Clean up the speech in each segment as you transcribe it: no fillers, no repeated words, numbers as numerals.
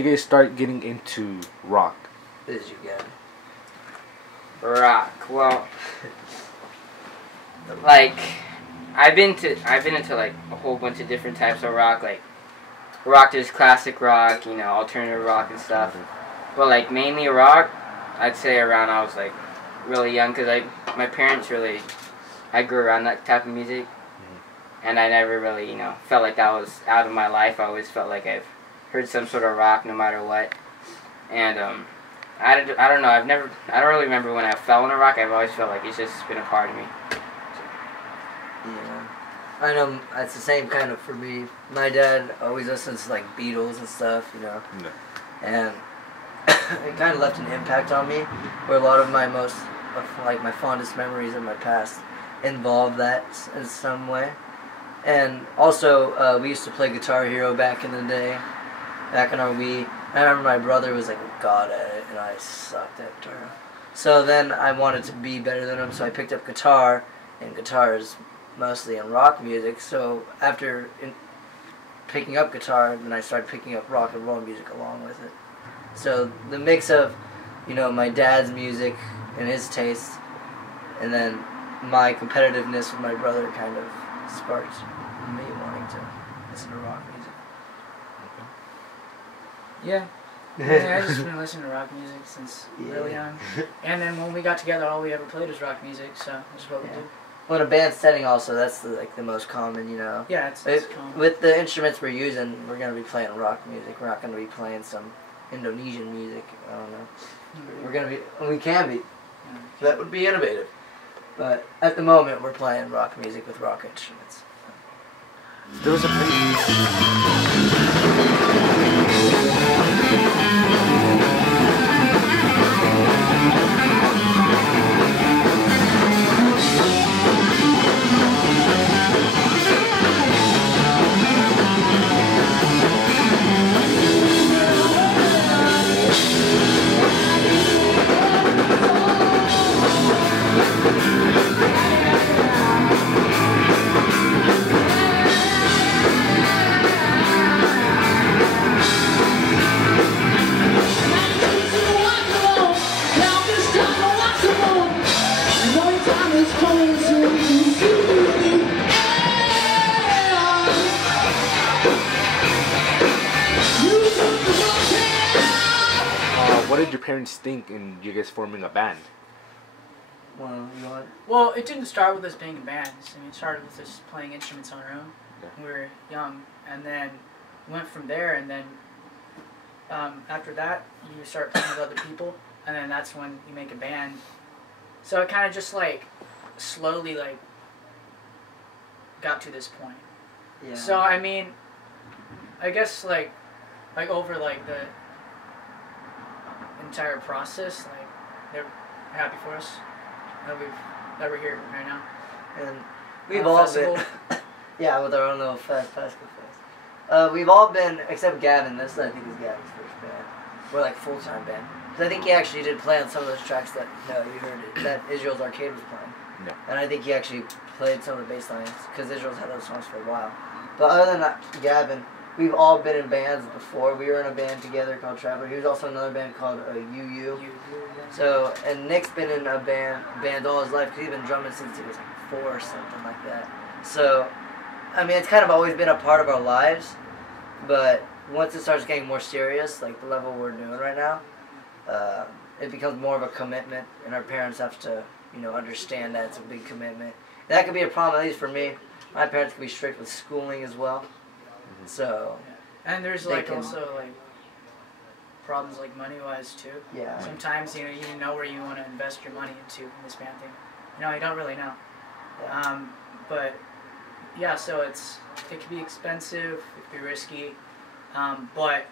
you guys start getting into rock? This you get. Rock. Well, like I've been into like a whole bunch of different types of rock. Like rock, there's classic rock, you know, alternative rock and stuff. But like mainly rock, I'd say around I was like really young, because my parents really, I grew around that type of music, and I never really, you know, felt like that was out of my life. I always felt like I've heard some sort of rock no matter what. And I don't know, I don't really remember when I fell into rock. I've always felt like it's just been a part of me. Yeah, I know it's the same kind of for me. My dad always listens to like Beatles and stuff, you know, and it kind of left an impact on me, where a lot of my my fondest memories of my past involve that in some way. And also, we used to play Guitar Hero back in the day, back in our Wii. I remember my brother was like a god at it, and I sucked at guitar. So then I wanted to be better than him, so I picked up guitar, and guitar is mostly in rock music. So after picking up guitar, then I started picking up rock and roll music along with it. So the mix of, you know, my dad's music and his taste, and then my competitiveness with my brother kind of sparked me wanting to listen to rock music. Yeah. Yeah, I just been listening to rock music since really young. And then when we got together, all we ever played was rock music, so that's what we did. Well, in a band setting also, that's the most common, you know. Yeah, it's common. With the instruments we're using, we're going to be playing rock music. We're not going to be playing some Indonesian music. I don't know. We're going to be, we can be. That would be innovative. But at the moment, we're playing rock music with rock instruments. There was a what did your parents think in you guys forming a band? Well, you know what? Well, it didn't start with us being in bands. I mean, it started with us playing instruments on our own when we were young, and then went from there. And then after that, you start playing with other people, and then that's when you make a band. So it kind of just like slowly like got to this point. Yeah. So I mean, I guess like over like the entire process, like they're happy for us that we're here right now. And we've all festival. been, yeah, with our own little festival fest. We've all been, except Gavin. This I think is Gavin's first band. We're like full-time band. Because I think he actually did play on some of those tracks that you heard it, that Israel's Arcade was playing. Yeah. And I think he actually played some of the bass lines because Israel's had those songs for a while. But other than that, Gavin, we've all been in bands before. We were in a band together called Traveler. He was also in another band called UU. So, and Nick's been in a band all his life because he's been drumming since he was like 4 or something like that. So, I mean, it's kind of always been a part of our lives. But once it starts getting more serious, like the level we're doing right now, it becomes more of a commitment, and our parents have to, you know, understand that it's a big commitment. And that could be a problem, at least for me. My parents can be strict with schooling as well. So, and there's like also like problems like money-wise too. Yeah. Sometimes you know where you want to invest your money into in this band thing. You know, you don't really know. Yeah. But yeah, so it can be expensive, it can be risky, but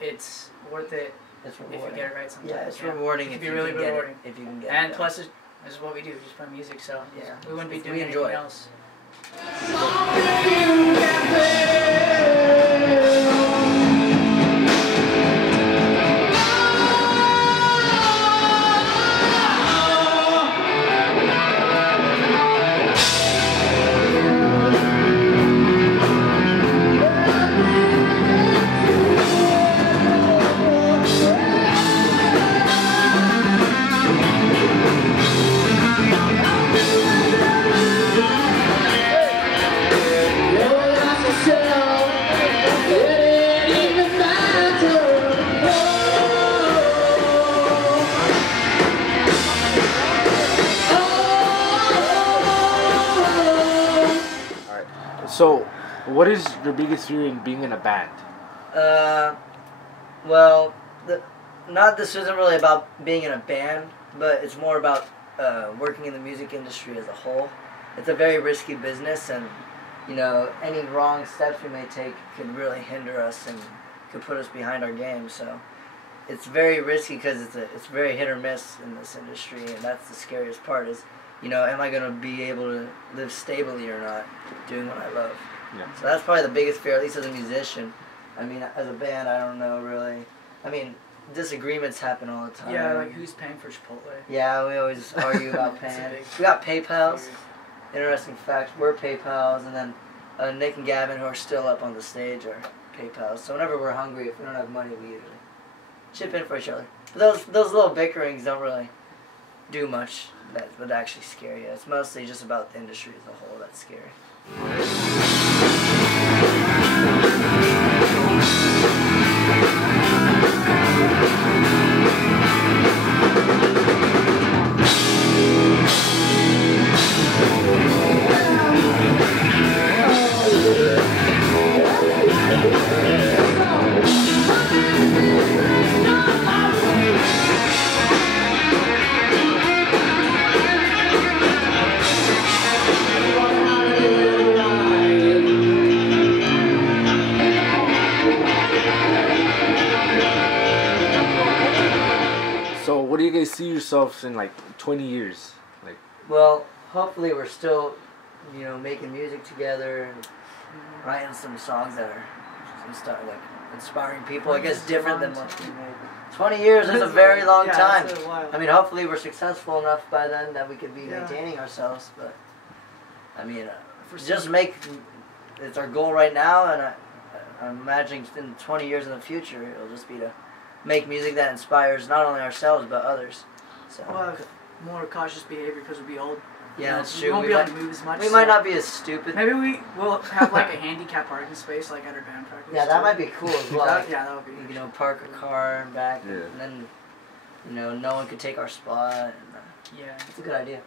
it's worth it if you get it right sometimes. Yeah, it's rewarding if you can get it. If you can get it. And plus, this is what we do. We just play music, so we wouldn't be doing anything else. So, what is your biggest fear in being in a band? Well, this isn't really about being in a band, but it's more about working in the music industry as a whole. It's a very risky business, and any wrong steps we may take could really hinder us and could put us behind our game. So it's very risky because it's very hit or miss in this industry, and that's the scariest part. Is am I gonna be able to live stably or not, doing what I love? Yeah. So that's probably the biggest fear, at least as a musician. I mean, as a band, I don't know really. I mean, disagreements happen all the time. Yeah, like who's paying for Chipotle? Yeah, we always argue about paying. We got PayPals. Interesting fact, we're PayPals, and then Nick and Gavin, who are still up on the stage, are PayPals. So whenever we're hungry, if we don't have money, we usually chip in for each other. But those little bickerings don't really do much that would actually scare you. It's mostly just about the industry as a whole that's scary. So, what do you guys see yourselves in like 20 years? Like, well, hopefully we're still, making music together and writing some songs that are some stuff like inspiring people. I guess different than what we made. 20 years is a very long time. I mean, hopefully we're successful enough by then that we could be maintaining ourselves. But I mean, it's our goal right now, and I'm imagining in 20 years in the future, it'll just be to make music that inspires not only ourselves but others. So We'll have more cautious behavior because we'll be old. yeah, that's true. We won't be able to move as much. We might not be as stupid. Maybe we'll have like a handicap parking space like at our band practice. Yeah, that might be cool as well. that would be. Park a car and back, Yeah. and then no one could take our spot. And, Yeah. it's a good idea.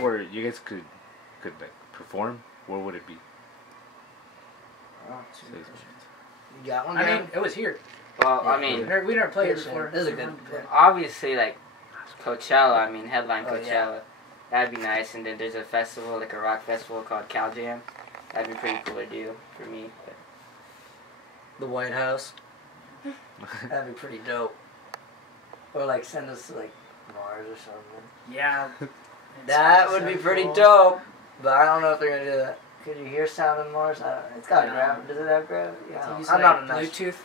where you guys could like perform, where would it be? Oh, Say you something. got one? I Gavin? mean, it was here. Well, Yeah. I mean, We never played it Good before. shit. This is a good. obviously, like Coachella. I mean, headline Oh, Coachella. yeah. That'd be nice. And then there's a festival, like a rock festival called Cal Jam. That'd be pretty cool to do for me. But The White House. That'd be pretty dope. Or like send us to like Mars or something. Yeah. That would be pretty dope. But I don't know if they're gonna do that. Could you hear sound on Mars? I don't know. It's got No. gravity. Does it have gravity? Yeah. Use I'm like not a nice. Bluetooth.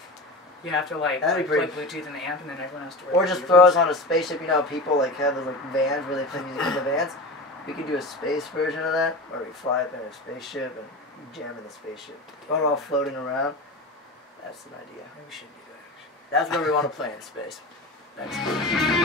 You have to like That'd be plug pretty- Bluetooth in the amp, and then everyone has to. Wear Or the just throw us earbuds. on a spaceship. You know, how people like have those like vans where they play music in the vans. We could do a space version of that, where we fly up in a spaceship and jam in the spaceship. Or all floating around. That's an idea. Maybe we should do that. Actually. That's where we want to play in space. That's cool.